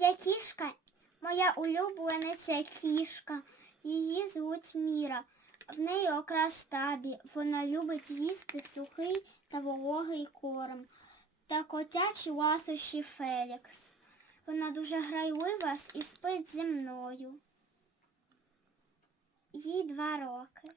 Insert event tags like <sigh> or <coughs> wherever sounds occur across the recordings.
моя кішка, моя улюблениця кішка. Її звуть Міра. В неї окрас стабі. Вона любить їсти сухий та вологий корм та котячі ласощі Фелікс. Вона дуже грайлива і спить зі мною. Їй два роки.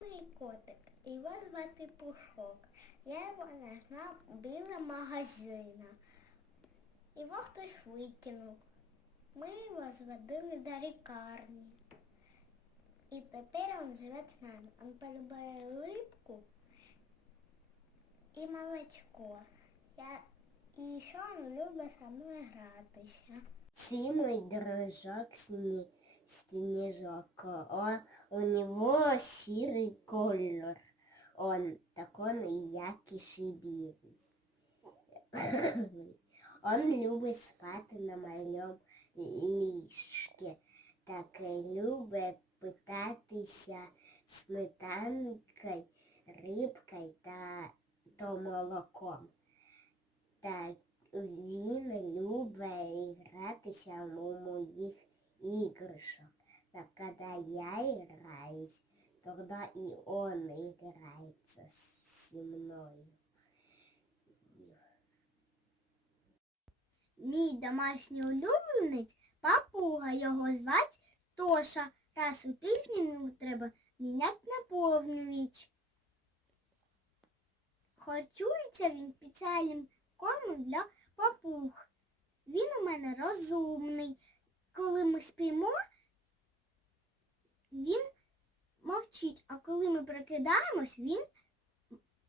Мій котик, його звати Пушок. Я його знайшла біля магазина. Його хтось викинув. Ми його зводили до лікарні. І тепер він живе з нами. Він полюбляє рибку і молочко. Я... І ще він любить со мною гратися. Це мой дружок сні... Снежок. Он, у него серый колер. Он такой яркий белый. <laughs> Он любит спать на моем ліжке. Так любить питатися сметанкою, рибкою та то молоком. Так він любить гратися у моїх іграшок. Так когда я играюсь, тогда и он играется со мной. Мій домашній улюбленець папуга, його звать Тоша. Раз у тиждень треба міняти наповнювач. Харчується він спеціальним кормом для папуг. Він у мене розумний. Коли ми спимо, він мовчить, а коли ми прокидаємось, він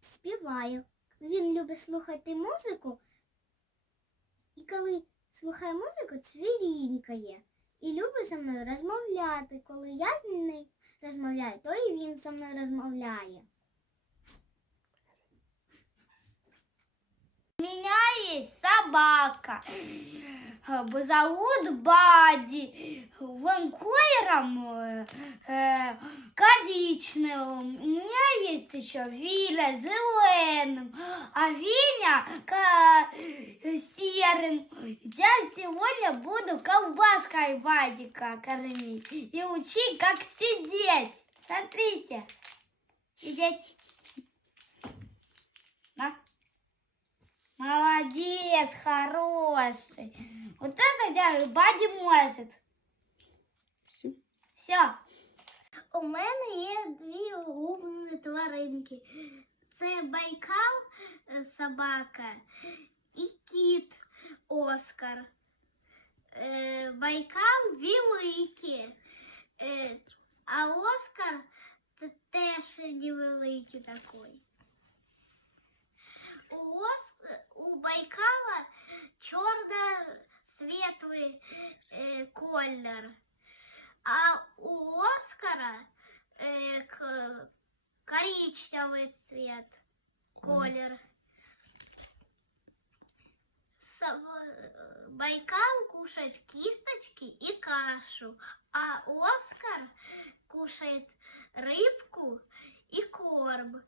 співає. Він любить слухати музику, і коли слухає музику, цвірінькає. І любить зі мною розмовляти. Коли я з ним розмовляю, то і він зі мною розмовляє. Меня есть собака. Э, Зовут Бади. Вон колером э, э, коричневым. У меня есть еще Виля зеленым, а Виня ка- серым. Я сегодня буду колбаской Вадика кормить и учить, как сидеть. Смотрите. Сидеть. Молодец, хороший. Вот это дядя Бади может. Все. У мене є дві улюблені тваринки. Це байкал е, собака і кіт Оскар. Е, Байкал великий, е, а Оскар теж невеликий такий. У, Ос... у Байкала чорно-світлий е, колір. А у Оскара э, к- коричневый цвет, колер. Сов- э, Байкал кушает кисточки и кашу, а Оскар кушает рыбку и корм.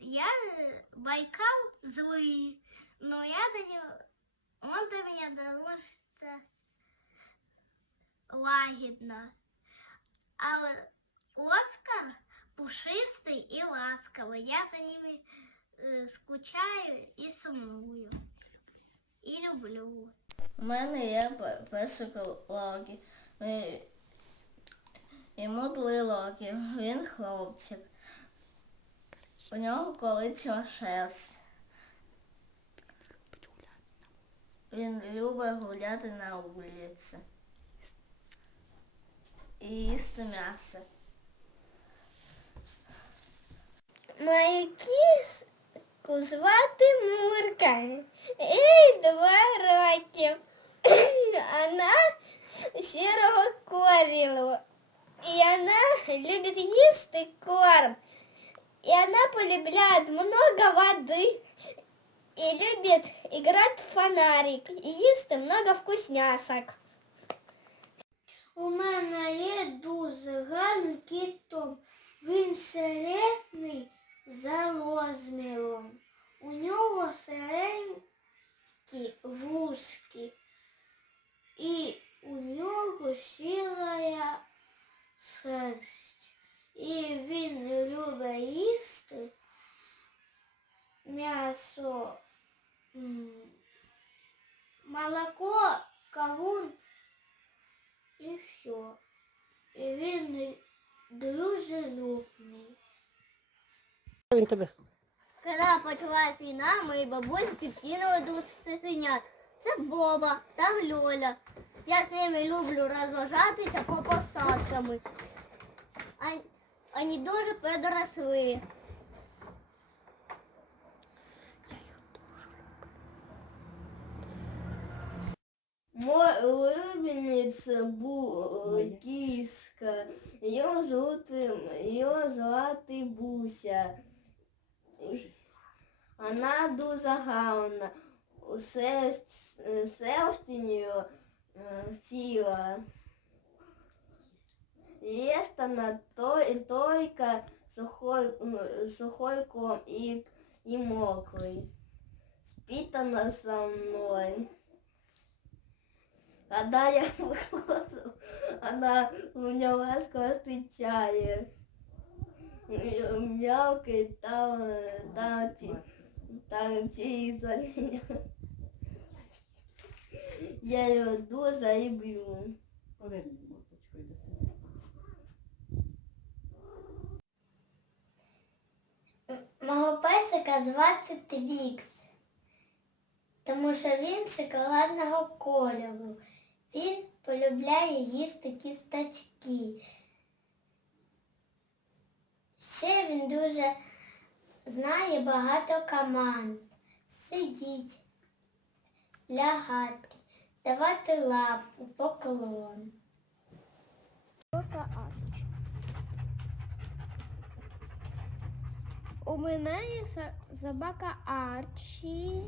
Я э, Байкал злый, но я до него, он до меня доносится лагідно. Але Оскар пушистий і ласковий. Я за ними е, скучаю і сумую. І люблю. У мене є пе- песик Локі. Йому три роки. Він хлопчик. У нього колиться шерсть. Він любить гуляти на вулиці. І їсти м'ясо. Мою кіску звати Мурка. Їй два роки. Вона <coughs> сірого кольору. І вона любить їсти корм. И она полюбляет много воды и любит играть в фонарик и їсти много вкусняшок. У мене є дуже гарний кіт Том. Він середній за розміром. У нього сиренькі вушки. І у нього сірая шерсть. І він любить їсти м'ясо, молоко, кавун і все. І він дружелюбний. Він тебе. Коли почалась війна, мої бабусі підкинули двох цуценят. Це Боба та Льоля. Я з ними люблю розважатися по посадками. А- Вони дуже підросли. Мой улюбленец бу киска. Ее зовут, ее звати Буся. Вона дуже гарна. Усе серсть у нее сила. Ест она то, только сухой, сухой корм и, и мокрый. Спит она со мной. Когда я <laughs> выхожу, она у меня ласково встречает. Мялкает там, там, там через меня. Я ее дуже люблю. Поверни Мого песика звати Твікс, тому що він шоколадного кольору. Він полюбляє їсти кісточки. Ще він дуже знає багато команд. Сидіть, лягати, давати лапу, поклон. У есть со- собака Арчи.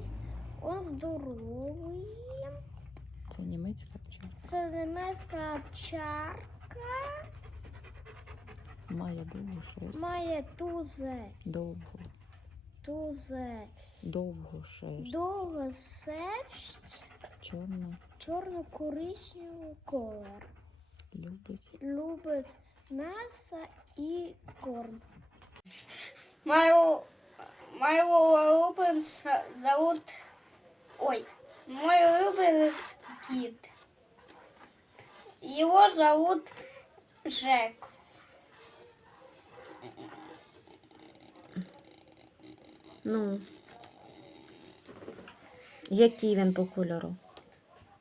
Он здоровий. Це німецька овчарка. Це немецька овчарка. Має довгу шерсть. Має дуже, Довгу, дуже довгу шерсть. довга шерсть, Чорна чорно-коричневий колор. любить. Любить м'ясо і корм. Моего, моего улюбленца зовут... Ой, мой улюбленец Кит. Его зовут Жек. Ну. Який він по кольору?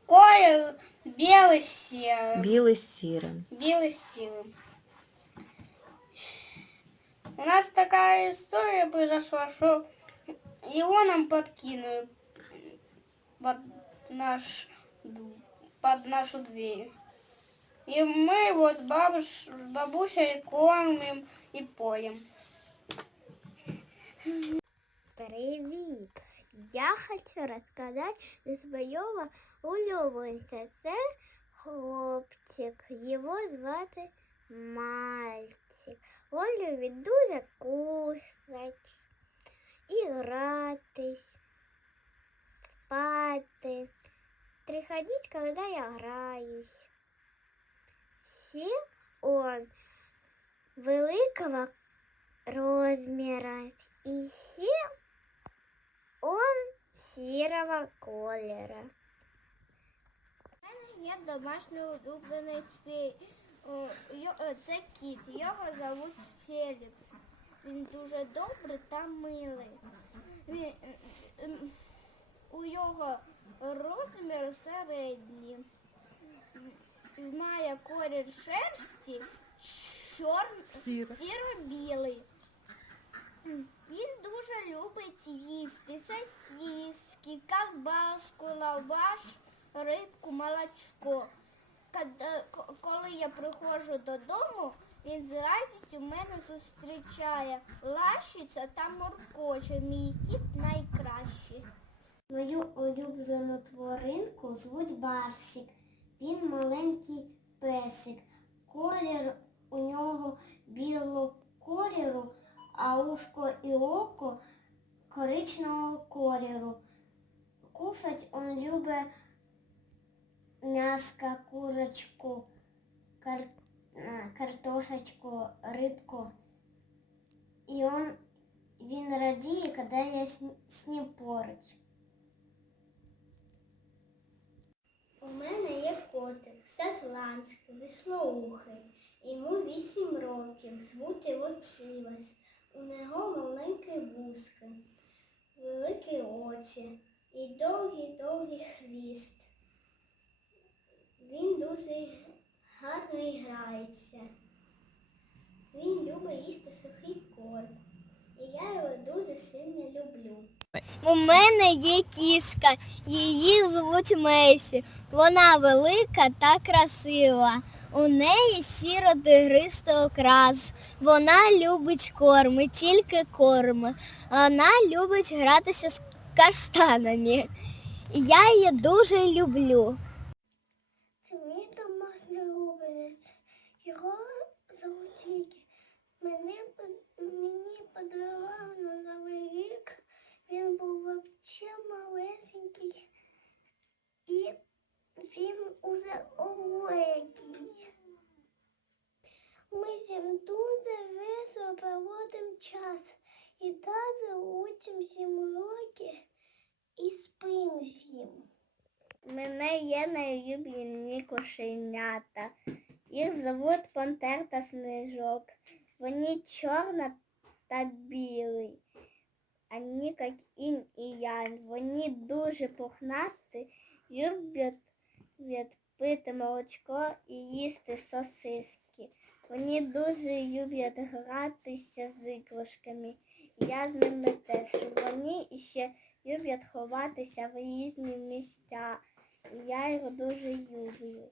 Колер белый серый. Білий з сірим. Белый серый. У нас такая история произошла, что его нам подкинули под наш под нашу дверь. И мы его с, бабуш, с бабусей кормим и поем. Привіт! Я хочу розказати за свого улюбленця. Хлопчик. Його звати Мальчик. Він любить дуже кушать, і гратись, спати, приходить, когда я граюсь. Все он великого розміра і все он сірого кольора. У мене є домашній улюблений цвій. Це кіт, його зовуть Фелікс. Він дуже добрий та милий. Він, е, е, м, у його розмір середній. Має колір шерсті сіро-білий. Він дуже любить їсти сосиски, колбаску, лаваш, рибку, молочко. Коли я приходжу додому, він з радістю мене зустрічає, лащиться та моркоче. Мій кіт найкращий. Мою улюблену тваринку звуть Барсик. Він маленький песик. Колір у нього білого кольору, а ушко і око коричневого кольору. Кушать он любить м'яско, курочку, кар... картошечку, рибку. І он, він радіє, коли я з ним поруч. У мене є котик Сатланський, вислоухий. Йому вісім років, звуть його Чивась. У нього маленькі вузки, великі очі і довгий-довгий хвіст. Дуже гарно грається. Він любить їсти сухий корм. І я його дуже сильно люблю. У мене є кішка, її звуть Месі. Вона велика та красива. У неї сіро-тигристий окрас. Вона любить корм, і тільки корм. Вона любить гратися з каштанами. Я її дуже люблю. Це мій домашній улюбленець. Його зовуть Вікі. Мені, под- мені подарував на Новий рік. Він вообще малесенький. І він уже великий. Ми з ним дуже весело проводимо час. І навіть учимо сім років і спимо з ним. Мене є найулюблені кошенята. Їх зовуть Пантер та Снежок. Вони чорна та білий. Вони як інь і янь. Вони дуже пухнасті, люблять пити молочко і їсти сосиски. Вони дуже люблять гратися з іграшками. Я з ними теж. Вони ще люблять ховатися в різні місця. Я його дуже люблю.